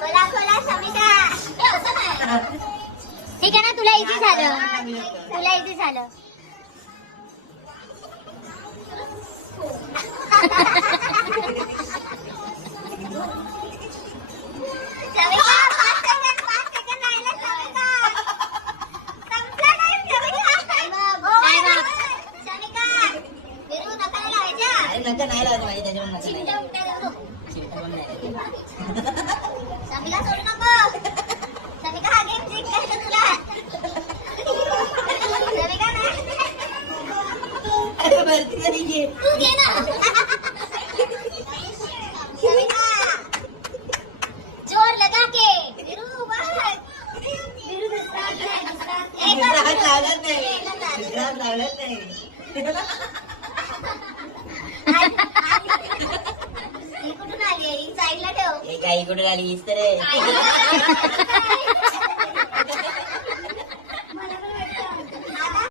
खोला खोला समिता. ठीक आहे ना, तुला इझी झालं, तुला इझी झालं. नका नाही लावत माझी त्याच्यावर नका नाही. समिका सोडू नको. समिका हा गेम जिंकायचा तुला. समिका ना. अरे भरती कधी घे. तू घे ना. समिका जोर लगा के. बिरू बस. बिरू दुसरा हात लागत नाही. हात लागत नाही. ही कुठून आली? साईडला ठेव. काही कुठे आली तर